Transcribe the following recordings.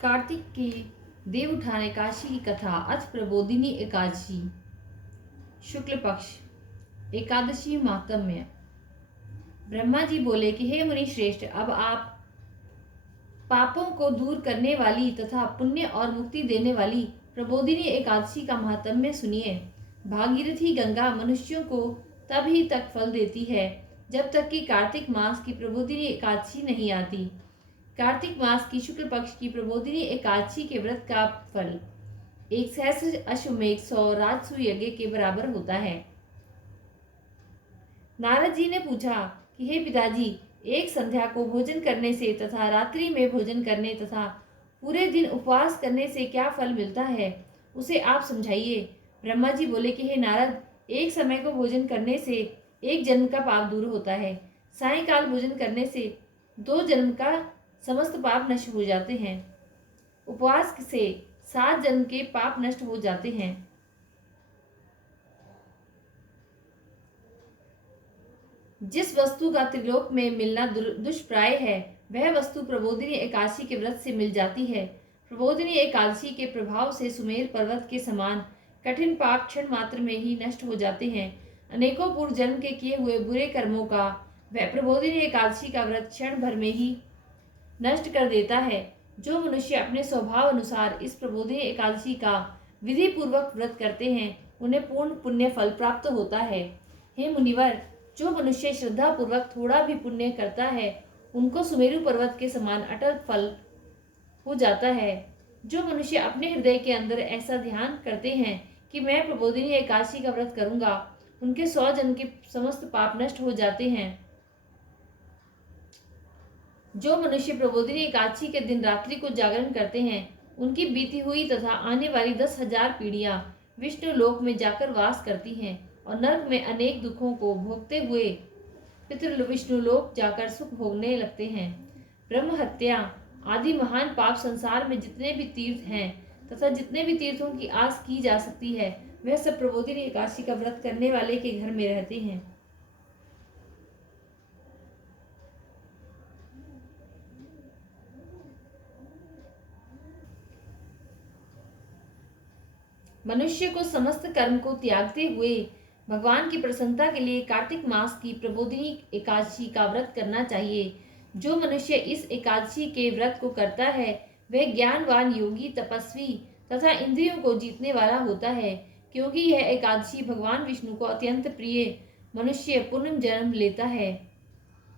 कार्तिक के देवउठान एकादशी की कथा। अथ प्रबोधिनी एकादशी। शुक्ल पक्ष एकादशी महात्म्य। ब्रह्मा जी बोले कि हे मुनि श्रेष्ठ, अब आप पापों को दूर करने वाली तथा पुण्य और मुक्ति देने वाली प्रबोधिनी एकादशी का महात्म्य सुनिए। भागीरथी गंगा मनुष्यों को तभी तक फल देती है जब तक कि कार्तिक मास की प्रबोधिनी एकादशी नहीं आती। कार्तिक मास की शुक्ल पक्ष की प्रबोधिनी एकादशी के व्रत का फल 1 सहस्र अश्वमेघ 100 राजसूय यज्ञ के बराबर होता है। नारद जी ने पूछा कि हे पिताजी, एक संध्या को भोजन करने से तथा रात्रि में भोजन करने तथा पूरे दिन उपवास करने से क्या फल मिलता है, उसे आप समझाइए। ब्रह्मा जी बोले कि हे नारद, एक समय को भोजन करने से एक जन्म का पाप दूर होता है। सायंकाल भोजन करने से 2 जन्म का समस्त पाप नष्ट हो जाते हैं। उपवास से 7 जन्म के पाप नष्ट हो जाते हैं। जिस वस्तु का त्रिलोक में मिलना दुष्प्राय है, वह वस्तु प्रबोधिनी एकादशी के व्रत से मिल जाती है। प्रबोधिनी एकादशी के प्रभाव से सुमेर पर्वत के समान कठिन पाप क्षण मात्र में ही नष्ट हो जाते हैं। अनेकों पूर्व जन्म के किए हुए बुरे कर्मों का वह प्रबोधिनी एकादशी का व्रत क्षण भर में ही नष्ट कर देता है। जो मनुष्य अपने स्वभाव अनुसार इस प्रबोधिनी एकादशी का विधि पूर्वक व्रत करते हैं, उन्हें पूर्ण पुण्य फल प्राप्त होता है। हे मुनिवर, जो मनुष्य श्रद्धा पूर्वक थोड़ा भी पुण्य करता है, उनको सुमेरु पर्वत के समान अटल फल हो जाता है। जो मनुष्य अपने हृदय के अंदर ऐसा ध्यान करते हैं कि मैं प्रबोधिनी एकादशी का व्रत करूंगा, उनके 100 जन्म के समस्त पाप नष्ट हो जाते हैं। जो मनुष्य प्रबोधिनी एकादशी के दिन रात्रि को जागरण करते हैं, उनकी बीती हुई तथा आने वाली 10,000 पीढ़ियां विष्णु लोक में जाकर वास करती हैं और नरक में अनेक दुखों को भोगते हुए पितृ विष्णु लोक जाकर सुख भोगने लगते हैं। ब्रह्म हत्या आदि महान पाप संसार में जितने भी तीर्थ हैं तथा जितने भी तीर्थों की आस की जा सकती है, वह सब प्रबोधिनी एकादशी का व्रत करने वाले के घर में रहते हैं। मनुष्य को समस्त कर्म को त्यागते हुए भगवान की प्रसन्नता के लिए कार्तिक मास की प्रबोधिनी एकादशी का व्रत करना चाहिए। जो मनुष्य इस एकादशी के व्रत को करता है, वह ज्ञानवान योगी तपस्वी तथा इंद्रियों को जीतने वाला होता है, क्योंकि यह एकादशी भगवान विष्णु को अत्यंत प्रिय मनुष्य पुनर्जन्म लेता है।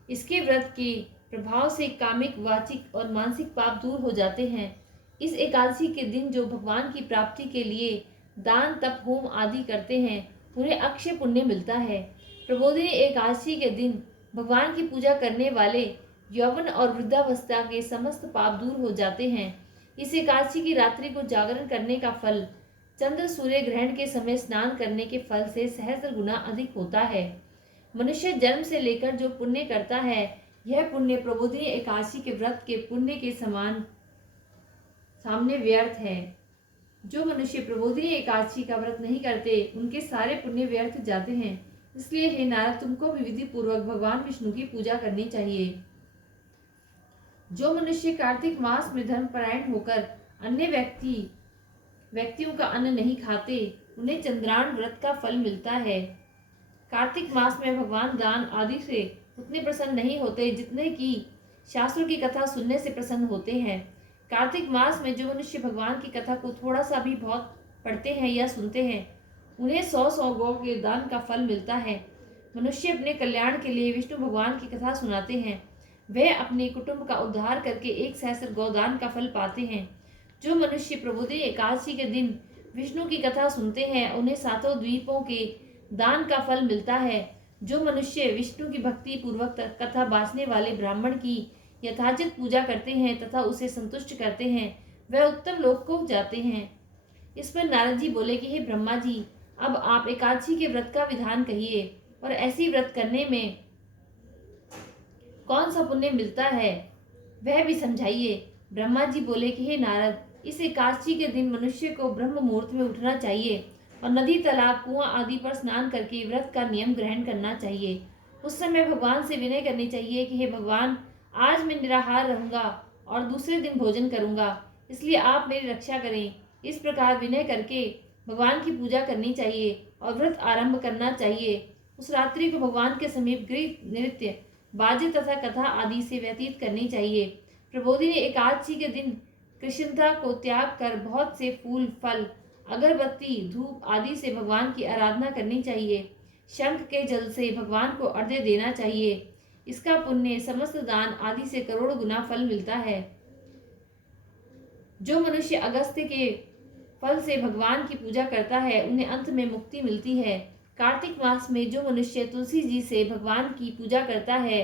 इसके व्रत के प्रभाव से कामिक, वाचिक और मानसिक पाप दूर हो जाते हैं। इस एकादशी के दिन जो भगवान की प्राप्ति के लिए दान, तप, होम आदि करते हैं, उन्हें अक्षय पुण्य मिलता है। प्रबोधिनी एकादशी के दिन भगवान की पूजा करने वाले यौवन और वृद्धावस्था के समस्त पाप दूर हो जाते हैं। इस एकादशी की रात्रि को जागरण करने का फल चंद्र सूर्य ग्रहण के समय स्नान करने के फल से सहस्त्र गुना अधिक होता है। मनुष्य जन्म से लेकर जो पुण्य करता है, यह पुण्य प्रबोधिनी एकादशी के व्रत के पुण्य के समान सामने व्यर्थ है। जो मनुष्य प्रबोधिनी एकादशी का व्रत नहीं करते, उनके सारे पुण्य व्यर्थ जाते हैं। इसलिए हे नारद, तुमको भी विधि पूर्वक भगवान विष्णु की पूजा करनी चाहिए। जो मनुष्य कार्तिक मास में धर्मपरायण होकर अन्य व्यक्तियों का अन्न नहीं खाते, उन्हें चंद्रायण व्रत का फल मिलता है। कार्तिक मास में भगवान दान आदि से उतने प्रसन्न नहीं होते जितने कि शास्त्रों की कथा सुनने से प्रसन्न होते हैं। कार्तिक मास में जो मनुष्य भगवान की कथा को थोड़ा सा भी बहुत पढ़ते हैं या सुनते हैं, उन्हें 100 गौ के दान का फल मिलता है। मनुष्य अपने कल्याण के लिए विष्णु भगवान की कथा सुनाते हैं, वह अपने कुटुंब का उद्धार करके 1 सहस्र गौदान का फल पाते हैं। जो मनुष्य प्रबोधिनी एकादशी के दिन विष्णु की कथा सुनते हैं, उन्हें 7 द्वीपों के दान का फल मिलता है। जो मनुष्य विष्णु की भक्ति पूर्वक कथा बांटने वाले ब्राह्मण की यथाचित पूजा करते हैं तथा उसे संतुष्ट करते हैं, वह उत्तम लोक को जाते हैं। इस पर नारद जी बोले कि हे ब्रह्मा जी, अब आप एकादशी के व्रत का विधान कहिए और ऐसी व्रत करने में कौन सा पुण्य मिलता है, वह भी समझाइए। ब्रह्मा जी बोले कि हे नारद, इस एकादशी के दिन मनुष्य को ब्रह्म मुहूर्त में उठना चाहिए और नदी, तालाब, कुआं आदि पर स्नान करके व्रत का नियम ग्रहण करना चाहिए। उस समय भगवान से विनय करनी चाहिए कि हे भगवान, आज मैं निराहार रहूंगा और दूसरे दिन भोजन करूंगा। इसलिए आप मेरी रक्षा करें। इस प्रकार विनय करके भगवान की पूजा करनी चाहिए और व्रत आरंभ करना चाहिए। उस रात्रि को भगवान के समीप गीत नृत्य बाजे तथा कथा आदि से व्यतीत करनी चाहिए। प्रबोधिनी एकादशी के दिन कृष्णता को त्याग कर बहुत से फूल, फल, अगरबत्ती, धूप आदि से भगवान की आराधना करनी चाहिए। शंख के जल से भगवान को अर्घ्य देना चाहिए। इसका पुण्य समस्त दान आदि से करोड़ गुना फल मिलता है। जो मनुष्य अगस्त्य के फल से भगवान की पूजा करता है उन्हें अंत में मुक्ति मिलती है। कार्तिक मास में जो मनुष्य तुलसी जी से भगवान की पूजा करता है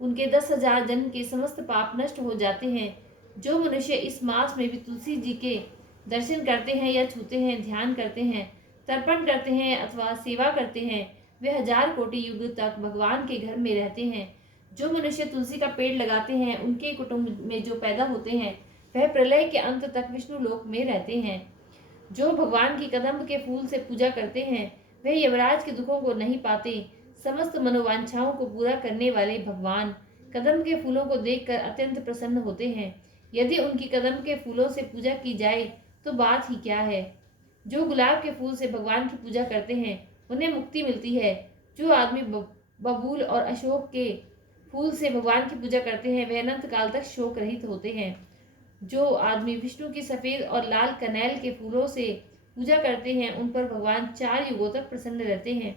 उनके 10,000 जन्म के समस्त पाप नष्ट हो जाते हैं। जो मनुष्य इस मास में भी तुलसी जी के दर्शन करते हैं या छूते हैं, ध्यान करते हैं, तर्पण करते हैं अथवा सेवा करते हैं, वे 1000 कोटि युग तक भगवान के घर में रहते हैं। जो मनुष्य तुलसी का पेड़ लगाते हैं उनके कुटुंब में जो पैदा होते हैं वह प्रलय के अंत तक विष्णु लोक में रहते हैं। जो भगवान की कदम्ब के फूल से पूजा करते हैं वे यमराज के दुखों को नहीं पाते। समस्त मनोवांछाओं को पूरा करने वाले भगवान कदम्ब के फूलों को देखकर अत्यंत प्रसन्न होते हैं। यदि उनकी कदम्ब के फूलों से पूजा की जाए तो बात ही क्या है। जो गुलाब के फूल से भगवान की पूजा करते हैं उन्हें मुक्ति मिलती है। जो आदमी बबूल और अशोक के फूल से भगवान की पूजा करते हैं वे अनंत काल तक शोक रहित होते हैं। जो आदमी विष्णु की सफेद और लाल कनैल के फूलों से पूजा करते हैं उन पर भगवान 4 युगों तक प्रसन्न रहते हैं।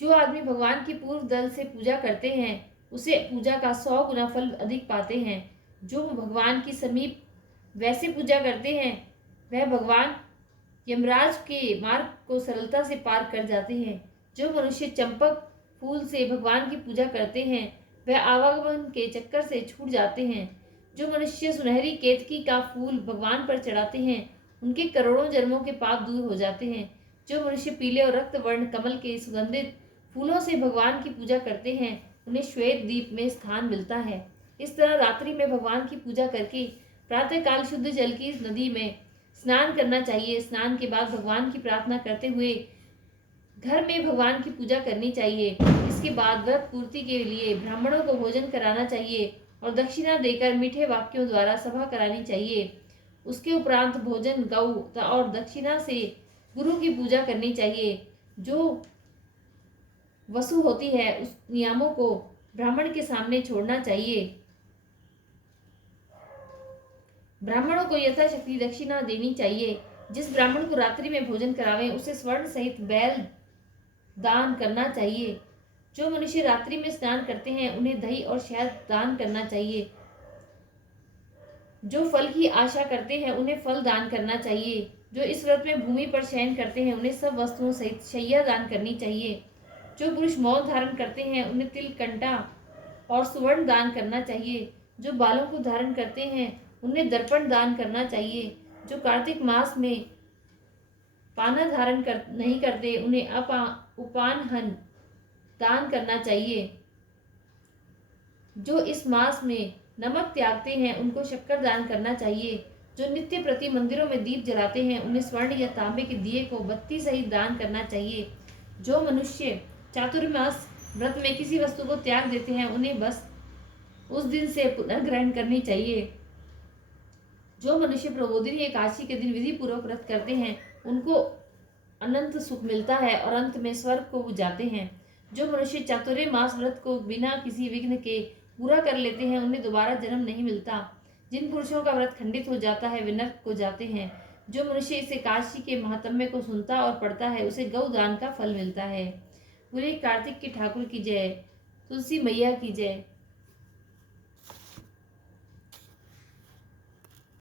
जो आदमी भगवान की पूर्व दल से पूजा करते हैं उसे पूजा का 100 गुना फल अधिक पाते हैं। जो भगवान की समीप वैसे पूजा करते हैं वह भगवान यमराज के मार्ग को सरलता से पार कर जाते हैं। जो मनुष्य चंपक फूल से भगवान की पूजा करते हैं वह आवागमन के चक्कर से छूट जाते हैं। जो मनुष्य सुनहरी केतकी का फूल भगवान पर चढ़ाते हैं उनके करोड़ों जन्मों के पाप दूर हो जाते हैं। जो मनुष्य पीले और रक्त वर्ण कमल के सुगंधित फूलों से भगवान की पूजा करते हैं उन्हें श्वेत दीप में स्थान मिलता है। इस तरह रात्रि में भगवान की पूजा करके प्रातःकाल शुद्ध जल की नदी में स्नान करना चाहिए। स्नान के बाद भगवान की प्रार्थना करते हुए घर में भगवान की पूजा करनी चाहिए। इसके बाद व्रत पूर्ति के लिए ब्राह्मणों को भोजन कराना चाहिए और दक्षिणा देकर मीठे वाक्यों द्वारा सभा करानी चाहिए। उसके उपरांत भोजन, गौ और दक्षिणा से गुरु की पूजा करनी चाहिए। जो वसु होती है उस नियमों को ब्राह्मण के सामने छोड़ना चाहिए। ब्राह्मणों को यथाशक्ति दक्षिणा देनी चाहिए। जिस ब्राह्मण को रात्रि में भोजन करावें उसे स्वर्ण सहित बैल दान करना चाहिए। जो मनुष्य रात्रि में स्नान करते हैं उन्हें दही और शहद दान करना चाहिए। जो फल की आशा करते हैं उन्हें फल दान करना चाहिए। जो इस व्रत में भूमि पर शयन करते हैं उन्हें सब वस्तुओं सहित शैया दान करनी चाहिए। जो पुरुष मौन धारण करते हैं उन्हें तिल, कंटा और सुवर्ण दान करना चाहिए। जो बालों को धारण करते हैं उन्हें दर्पण दान करना चाहिए। जो कार्तिक मास में पाना धारण नहीं करते उन्हें उपानहन दान करना चाहिए। जो इस मास में नमक त्यागते हैं उनको शक्कर दान करना चाहिए। जो नित्य प्रति मंदिरों में दीप जलाते हैं उन्हें स्वर्ण या तांबे के दिए को बत्ती सहित दान करना चाहिए। जो मनुष्य चातुर्मास व्रत में किसी वस्तु को त्याग देते हैं उन्हें बस उस दिन से पुनर्ग्रहण करनी चाहिए। जो मनुष्य प्रबोधिनी एकादशी के दिन विधि पूर्वक व्रत करते हैं उनको अनंत सुख मिलता है और अंत में स्वर्ग को जाते हैं। जो मनुष्य चातुर्य मास व्रत को बिना किसी विघ्न के पूरा कर लेते हैं उन्हें दोबारा जन्म नहीं मिलता। जिन पुरुषों का व्रत खंडित हो जाता है वे नरक को जाते हैं। जो मनुष्य इस एकादशी के महात्म्य को सुनता और पढ़ता है उसे गौ दान का फल मिलता है। पूरे कार्तिक के ठाकुर की जय। तुलसी मैया की जय।